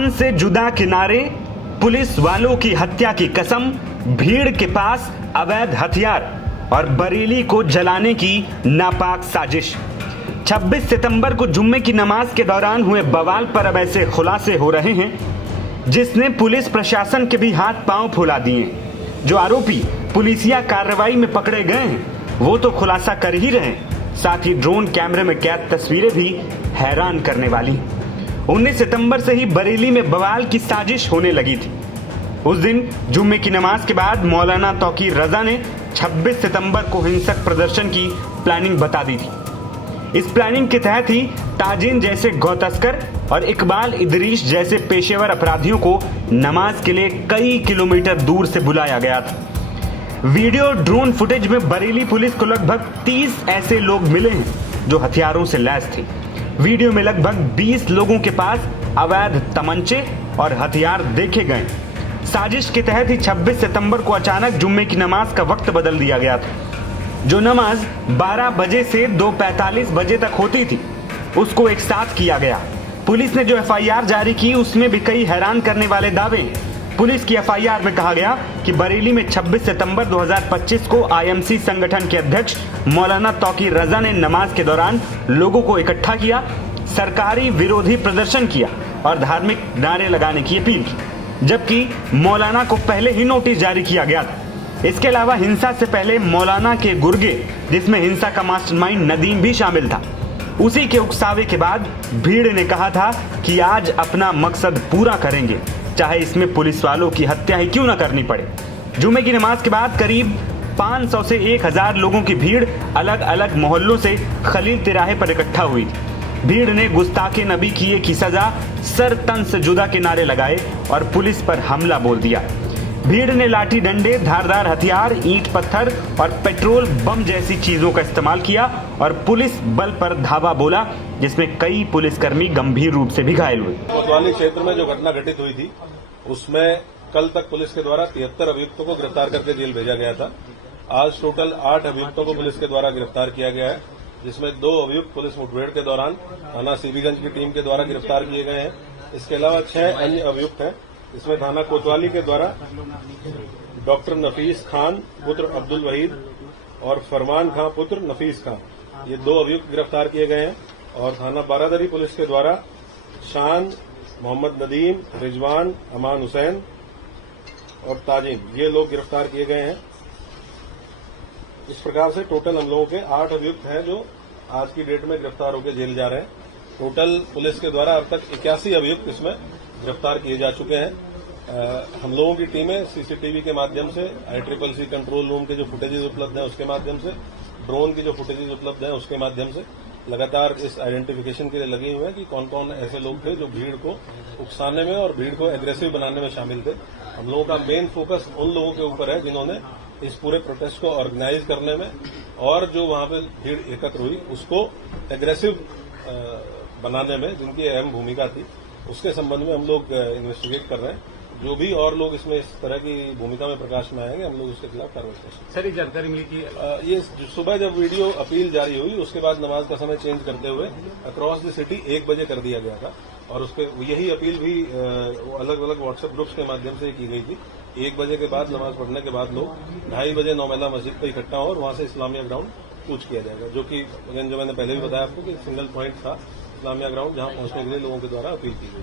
तन से जुदा किनारे, पुलिस वालों की हत्या की कसम, भीड़ के पास अवैध हथियार और बरेली को जलाने की नापाक साजिश। 26 सितंबर को जुम्मे की नमाज के दौरान हुए बवाल पर अब ऐसे खुलासे हो रहे हैं जिसने पुलिस प्रशासन के भी हाथ पांव फुला दिए। जो आरोपी पुलिसिया कार्रवाई में पकड़े गए हैं वो तो खुलासा कर ही रहे हैं, साथ ही ड्रोन कैमरे में कैद तस्वीरें भी हैरान करने वाली। 19 सितंबर से ही बरेली में बवाल की साजिश होने लगी थी। उस दिन जुम्मे की नमाज के बाद मौलाना तौकीर रजा ने 26 सितंबर को हिंसक प्रदर्शन की प्लानिंग बता दी थी। इस प्लानिंग के तहत ही ताजिन जैसे गौतस्कर और इकबाल इदरीश जैसे पेशेवर अपराधियों को नमाज के लिए कई किलोमीटर दूर से बुलाया गया था। वीडियो ड्रोन फुटेज में बरेली पुलिस को लगभग 30 ऐसे लोग मिले हैं जो हथियारों से लैस थे। वीडियो में लगभग 20 लोगों के पास अवैध तमंचे और हथियार देखे गए। साजिश के तहत ही 26 सितंबर को अचानक जुम्मे की नमाज का वक्त बदल दिया गया था। जो नमाज 12 बजे से 2:45 बजे तक होती थी उसको एक साथ किया गया। पुलिस ने जो एफआईआर जारी की उसमें भी कई हैरान करने वाले दावे हैं। पुलिस की एफआईआर में कहा गया कि बरेली में 26 सितंबर 2025 को आईएमसी संगठन के अध्यक्ष मौलाना तौकीर रजा ने नमाज के दौरान लोगों को इकट्ठा किया, सरकारी विरोधी प्रदर्शन किया और धार्मिक नारे लगाने की अपील की, जबकि मौलाना को पहले ही नोटिस जारी किया गया था। इसके अलावा हिंसा से पहले मौलाना के गुर्गे, जिसमें हिंसा का मास्टरमाइंड नदीम भी शामिल था, उसी के उकसावे के बाद भीड़ ने कहा था कि आज अपना मकसद पूरा करेंगे, चाहे इसमें पुलिस वालों की हत्या ही क्यों न करनी पड़े। जुमे की नमाज के बाद करीब 500 से 1000 लोगों की भीड़ अलग अलग मोहल्लों से खलील तिराहे पर इकट्ठा हुई थी। भीड़ ने गुस्ताखे नबी किए की सजा, सर तन से जुदा के नारे लगाए और पुलिस पर हमला बोल दिया। भीड़ ने लाठी डंडे, धारदार हथियार, ईंट पत्थर और पेट्रोल बम जैसी चीजों का इस्तेमाल किया और पुलिस बल पर धावा बोला, जिसमें कई पुलिसकर्मी गंभीर रूप से भी घायल हुए। कोतवाली क्षेत्र में जो घटना घटित हुई थी उसमें कल तक पुलिस के द्वारा 73 अभियुक्तों को गिरफ्तार करके जेल भेजा गया था। आज टोटल 8 अभियुक्तों को पुलिस के द्वारा गिरफ्तार किया गया है, जिसमें 2 अभियुक्त पुलिस मुठभेड़ के दौरान थाना सीबीगंज की टीम के द्वारा गिरफ्तार किए गए हैं। इसके अलावा 6 अन्य अभियुक्त हैं, इसमें थाना कोतवाली के द्वारा डॉक्टर नफीस खान पुत्र अब्दुल वहीद और फरमान खां पुत्र नफीस खान, ये 2 अभियुक्त गिरफ्तार किए गए हैं। और थाना बारादरी पुलिस के द्वारा शान, मोहम्मद नदीम, रिजवान, अमान हुसैन और ताजिन, ये लोग गिरफ्तार किए गए हैं। इस प्रकार से टोटल हम लोगों के 8 अभियुक्त हैं जो आज की डेट में गिरफ्तार होकर जेल जा रहे हैं। टोटल पुलिस के द्वारा अब तक 81 अभियुक्त इसमें गिरफ्तार किए जा चुके हैं। हम लोगों की टीमें सीसीटीवी के माध्यम से, ICCC कंट्रोल रूम के जो फुटेजेज उपलब्ध हैं उसके माध्यम से, ड्रोन की जो फुटेजेज उपलब्ध हैं उसके माध्यम से लगातार इस आइडेंटिफिकेशन के लिए लगे हुए हैं कि कौन कौन ऐसे लोग थे जो भीड़ को उकसाने में और भीड़ को एग्रेसिव बनाने में शामिल थे। हम लोगों का मेन फोकस उन लोगों के ऊपर है जिन्होंने इस पूरे प्रोटेस्ट को ऑर्गेनाइज करने में और जो वहां पे भीड़ एकत्र हुई उसको एग्रेसिव बनाने में जिनकी अहम भूमिका थी, उसके संबंध में हम लोग इन्वेस्टिगेट कर रहे हैं। जो भी और लोग इसमें इस तरह की भूमिका में प्रकाश में आएंगे हम लोग उसके खिलाफ कार्रवाई करेंगे। सर, एक जानकारी मिली कि ये सुबह जब वीडियो अपील जारी हुई उसके बाद नमाज का समय चेंज करते हुए अक्रॉस द सिटी 1 बजे कर दिया गया था और उसके यही अपील भी अलग अलग व्हाट्सएप ग्रुप्स के माध्यम से की गई थी। 1 बजे के बाद नमाज पढ़ने के बाद लोग 2:30 बजे नौमेला मस्जिद पर इकट्ठा हो और वहां से इस्लामिया ग्राउंड कूच किया जाएगा, जो कि जो मैंने पहले भी बताया आपको कि सिंगल पॉइंट था इस्लामिया ग्राउंड, जहां पहुंचने के लिए लोगों के द्वारा अपील की गई।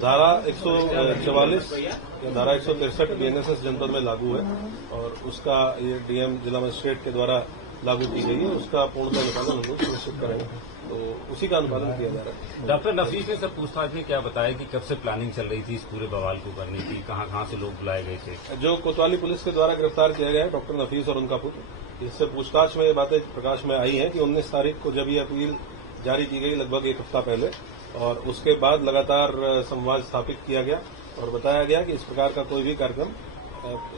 धारा 144 या धारा 163 बीएनएसएस जनपद में लागू है और उसका ये डीएम जिला मजिस्ट्रेट के द्वारा लागू की गई है, उसका पूर्णतः अनुपालन हम लोग सुनिश्चित करेंगे, तो उसी का अनुपालन किया जा रहा है। डॉक्टर नफीस ने सब पूछताछ में क्या बताया कि कब से प्लानिंग चल रही थी इस पूरे बवाल को करने की, कहां से लोग बुलाए गए थे? जो कोतवाली पुलिस के द्वारा गिरफ्तार किया गया है डॉक्टर नफीस और उनका पुत्र, इससे पूछताछ में ये बातें प्रकाश में आई है कि 19 तारीख को जब ये अपील जारी की गई लगभग 1 हफ्ता पहले, और उसके बाद लगातार संवाद स्थापित किया गया और बताया गया कि इस प्रकार का कोई भी कार्यक्रम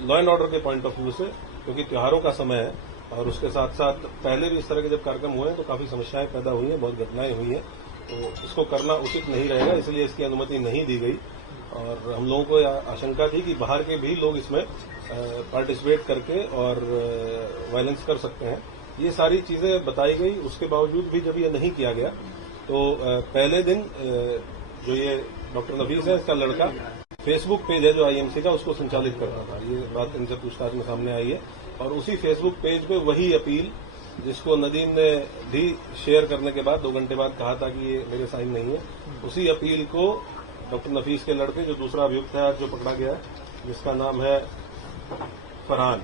लॉ एंड ऑर्डर के पॉइंट ऑफ व्यू से, क्योंकि त्योहारों का समय है और उसके साथ साथ पहले भी इस तरह के जब कार्यक्रम हुए हैं तो काफी समस्याएं पैदा हुई हैं, बहुत घटनाएं हुई हैं, तो इसको करना उचित नहीं रहेगा, इसलिए इसकी अनुमति नहीं दी गई। और हम लोगों को आशंका थी कि बाहर के भी लोग इसमें पार्टिसिपेट करके और वायलेंस कर सकते हैं, ये सारी चीजें बताई गई। उसके बावजूद भी जब ये नहीं किया गया तो पहले दिन जो ये डॉक्टर नफीस है, इसका लड़का फेसबुक पेज है जो आईएमसी का, उसको संचालित करता था। ये बात इनसे पूछताछ में सामने आई है और उसी फेसबुक पेज पे वही अपील जिसको नदीम ने भी शेयर करने के बाद 2 घंटे बाद कहा था कि ये मेरे साइन नहीं है, उसी अपील को डॉक्टर नफीस के लड़के, जो दूसरा अभियुक्त है जो पकड़ा गया है, जिसका नाम है फरहान,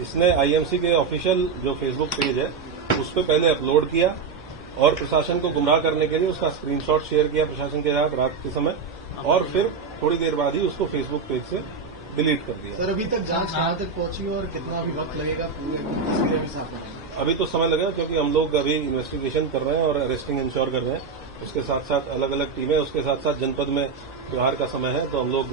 इसने आईएमसी के ऑफिशियल जो फेसबुक पेज है उस पर पहले अपलोड किया और प्रशासन को गुमराह करने के लिए उसका स्क्रीनशॉट शेयर किया प्रशासन के साथ रात के समय, और फिर थोड़ी देर बाद ही उसको फेसबुक पेज से डिलीट कर दिया। सर, अभी तक जांच कहां तक पहुंची और कितना भी वक्त लगेगा पूरे तस्वीरें भी साफ करने में? अभी तो समय लगेगा क्योंकि हम लोग अभी इन्वेस्टिगेशन कर रहे हैं और अरेस्टिंग इंश्योर कर रहे हैं। उसके साथ साथ अलग अलग टीमें, उसके साथ साथ जनपद में त्योहार का समय है तो हम लोग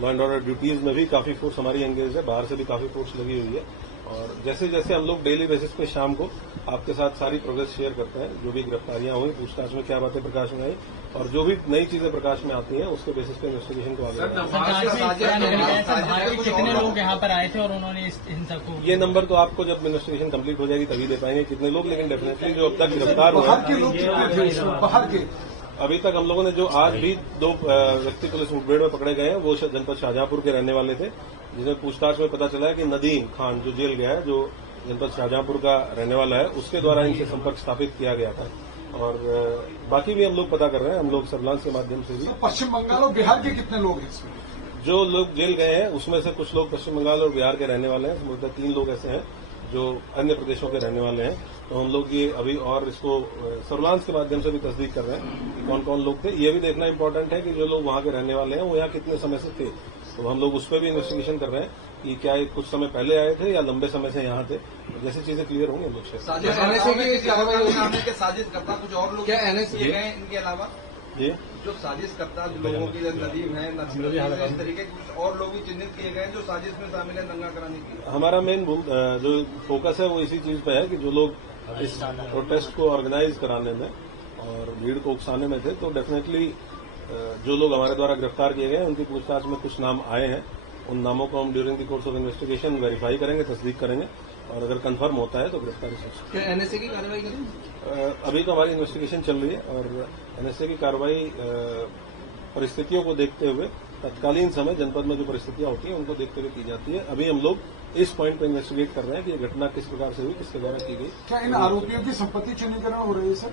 लॉ एंड ऑर्डर ड्यूटीज में भी काफी फोर्स हमारी एंगेज है, बाहर से भी काफी फोर्स लगी हुई है। और जैसे जैसे हम लोग डेली बेसिस पे शाम को आपके साथ सारी प्रोग्रेस शेयर करते हैं, जो भी गिरफ्तारियां हुई, पूछताछ में क्या बातें प्रकाश में आई और जो भी नई चीजें प्रकाश में आती हैं उसके बेसिस पे इन्वेस्टिगेशन को आगे बढ़ाएंगे। कितने लोग यहाँ पर आए थे और उन्होंने इस हिंसा को? ये नंबर तो आपको जब इन्वेस्टिगेशन कंप्लीट हो जाएगी तभी दे पाएंगे कितने लोग, लेकिन डेफिनेटली जो अब तक गिरफ्तार हुए बाहर के अभी तक हम लोगों ने जो आज भी 2 व्यक्ति पुलिस मुठभेड़ में पकड़े गए हैं वो जनपद शाहजहांपुर के रहने वाले थे, जिसमें पूछताछ में पता चला है कि नदीम खान जो जेल गया है, जो जनपद शाहजहांपुर का रहने वाला है, उसके द्वारा इनसे संपर्क स्थापित किया गया था। और बाकी भी हम लोग पता कर रहे हैं, हम लोग सर्विलांस के माध्यम से भी। पश्चिम बंगाल और बिहार के कितने लोग हैं इसमें? जो लोग जेल गए हैं उसमें से कुछ लोग पश्चिम बंगाल और बिहार के रहने वाले हैं, मतलब 3 लोग ऐसे हैं जो अन्य प्रदेशों के रहने वाले हैं। तो हम लोग ये अभी और इसको सर्विलांस के माध्यम से भी तस्दीक कर रहे हैं कि कौन कौन लोग थे। ये भी देखना इंपॉर्टेंट है कि जो लोग वहां के रहने वाले हैं वो यहाँ कितने समय से थे, तो हम लोग उस पर भी इन्वेस्टिगेशन कर रहे हैं कि क्या ये कुछ समय पहले आए थे या लंबे समय से यहाँ थे। जैसी चीजें क्लियर होंगी हम लोग से। साजिश करता कुछ और लोग क्या एनएसए गए इनके अलावा? जी, जो साजिश करता लोगों की नदीम है, इस तरीके कुछ और लोग भी चिन्हित किए गए जो साजिश में शामिल है दंगा कराने की। हमारा मेन जो फोकस है वो इसी चीज पे है कि जो लोग इस प्रोटेस्ट को ऑर्गेनाइज कराने में और भीड़ को उकसाने में थे, तो डेफिनेटली जो लोग हमारे द्वारा गिरफ्तार किए गए उनकी पूछताछ में कुछ नाम आए हैं। उन नामों को हम during the course of investigation verify करेंगे, तस्दीक करेंगे और अगर कंफर्म होता है तो गिरफ्तारी से। क्या एनएसए की कार्रवाई करेंगे? अभी तो हमारी इन्वेस्टिगेशन चल रही है और एनएसए की कार्रवाई परिस्थितियों को देखते हुए तत्कालीन समय जनपद में जो परिस्थितियां होती हैं उनको देखते हुए की जाती है। अभी हम लोग इस पॉइंट पर इन्वेस्टिगेट कर रहे हैं कि ये घटना किस प्रकार से हुई, किसके द्वारा की गई। क्या इन आरोपियों की संपत्ति चिन्हीकरण हो रही है सर?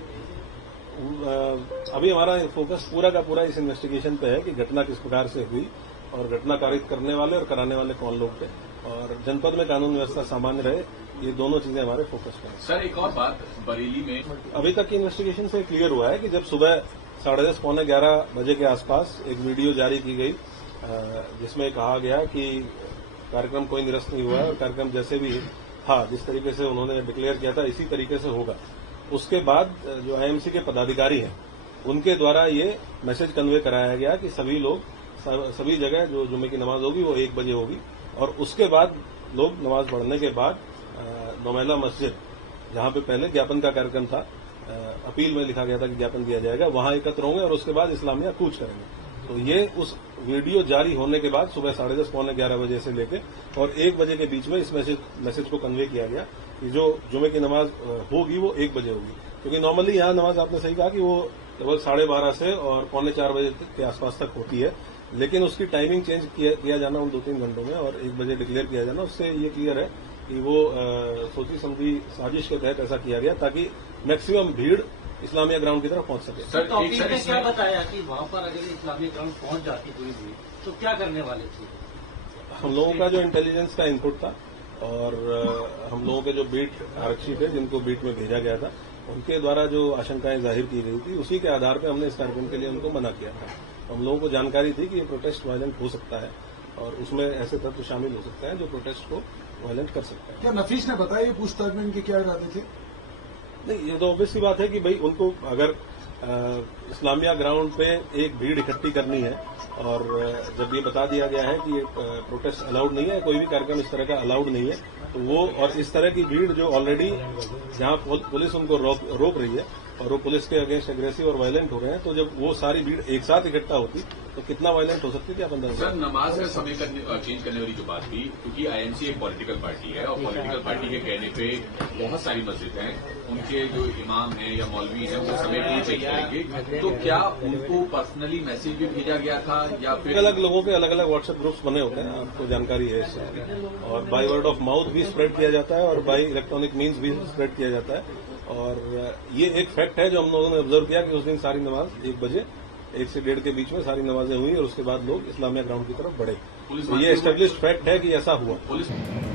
अभी हमारा फोकस पूरा का पूरा इस इन्वेस्टिगेशन पे है कि घटना किस प्रकार से हुई और घटना कारित करने वाले और कराने वाले कौन लोग थे और जनपद में कानून व्यवस्था सामान्य रहे, ये दोनों चीजें हमारे फोकस में हैं। सर, एक और बात, बरेली में अभी तक की इन्वेस्टिगेशन से क्लियर हुआ है कि जब सुबह 10:30 पौने 11 बजे के आसपास एक वीडियो जारी की गई जिसमें कहा गया कि कार्यक्रम कोई निरस्त नहीं हुआ है और कार्यक्रम जैसे भी था, जिस तरीके से उन्होंने डिक्लेयर किया था इसी तरीके से होगा। उसके बाद जो आईएमसी के पदाधिकारी हैं उनके द्वारा ये मैसेज कन्वे कराया गया कि सभी लोग सभी जगह जो जुम्मे की नमाज होगी वो 1 बजे होगी और उसके बाद लोग नमाज पढ़ने के बाद नौमेला मस्जिद, जहां पे पहले ज्ञापन का कार्यक्रम था, अपील में लिखा गया था कि ज्ञापन दिया जाएगा, वहां एकत्र होंगे और उसके बाद इस्लामिया कूच करेंगे। तो ये उस वीडियो जारी होने के बाद सुबह 10:30 पौने 11 बजे से लेके और 1 बजे के बीच में इस मैसेज को कन्वे किया गया कि जो जुमे की नमाज होगी वो 1 बजे होगी, क्योंकि नॉर्मली यहाँ नमाज आपने सही कहा कि वो लगभग 12:30 से और पौने 4 बजे के आसपास तक होती है, लेकिन उसकी टाइमिंग चेंज किया जाना उन 2-3 घंटों में और 1 बजे डिक्लेयर किया जाना, उससे ये क्लियर है कि वो सोची समझी साजिश के तहत ऐसा किया गया ताकि मैक्सिमम भीड़ इस्लामिया ग्राउंड की तरफ पहुंच सके। सर, तो अपील में क्या बताया कि वहां पर अगर इस्लामिया ग्राउंड पहुंच जाती कोई भी तो क्या करने वाले थे? हम लोगों का जो इंटेलिजेंस का इनपुट था और हम लोगों के जो बीट आरक्षी थे जिनको बीट में भेजा गया था उनके द्वारा जो आशंकाएं जाहिर की गई थी, उसी के आधार पर हमने इस कार्यक्रम के लिए उनको मना किया था। हम लोगों को जानकारी थी कि ये प्रोटेस्ट वायलेंट हो सकता है और उसमें ऐसे तत्व शामिल हो सकते हैं जो प्रोटेस्ट को वायलेंट कर सकते हैं। क्या नफीस ने बताया पूछताछ में इनके क्या इरादे थे? नहीं, ये तो ऑब्वियस सी बात है कि भाई उनको अगर इस्लामिया ग्राउंड पे एक भीड़ इकट्ठी करनी है और जब ये बता दिया गया है कि ये प्रोटेस्ट अलाउड नहीं है, कोई भी कार्यक्रम इस तरह का अलाउड नहीं है, तो वो और इस तरह की भीड़ जो ऑलरेडी जहां पुलिस उनको रोक रही है और वो पुलिस के अगेंस्ट एग्रेसिव और वायलेंट हो रहे हैं। तो जब वो सारी भीड़ एक साथ इकट्ठा होती तो कितना वायलेंट हो सकती थी आप अंदाजा। सर, नमाज का समय चेंज करने वाली जो बात थी, क्योंकि आईएमसी एक पॉलिटिकल पार्टी है और पॉलिटिकल पार्टी के कहने पे बहुत सारी मस्जिद हैं, उनके जो इमाम हैं या मौलवी हैं वो समय नहीं चेंज करेंगे, तो क्या उनको पर्सनली मैसेज भी भेजा गया था या फिर अलग लोगों के अलग अलग व्हाट्सएप ग्रुप्स बने होते हैं, आपको जानकारी है इस चीज की, और बाय वर्ड ऑफ माउथ भी स्प्रेड किया जाता है और बाय इलेक्ट्रॉनिक मीन्स भी स्प्रेड किया जाता है। और ये एक फैक्ट है जो हम लोगों ने ऑब्जर्व किया कि उस दिन सारी नमाज 1 बजे 1 से 1:30 के बीच में सारी नमाजें हुई और उसके बाद लोग इस्लामिया ग्राउंड की तरफ बढ़े। तो ये एस्टेब्लिश्ड फैक्ट है कि ऐसा हुआ।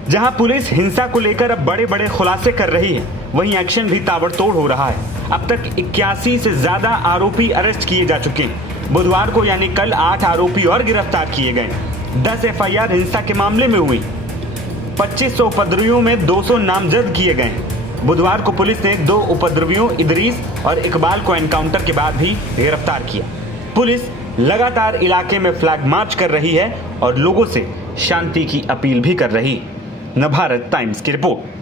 जहां पुलिस हिंसा को लेकर अब बड़े बड़े खुलासे कर रही है, वहीं एक्शन भी ताबड़तोड़ हो रहा है। अब तक 81 से ज्यादा आरोपी अरेस्ट किए जा चुके हैं। बुधवार को यानी कल 8 आरोपी और गिरफ्तार किए गए। 10 FIR हिंसा के मामले में हुई। 2500 उपद्रवियों में 200 नामजद किए गए। बुधवार को पुलिस ने 2 उपद्रवियों इदरीस और इकबाल को एनकाउंटर के बाद भी गिरफ्तार किया। पुलिस लगातार इलाके में फ्लैग मार्च कर रही है और लोगों से शांति की अपील भी कर रही। नवभारत टाइम्स की रिपोर्ट।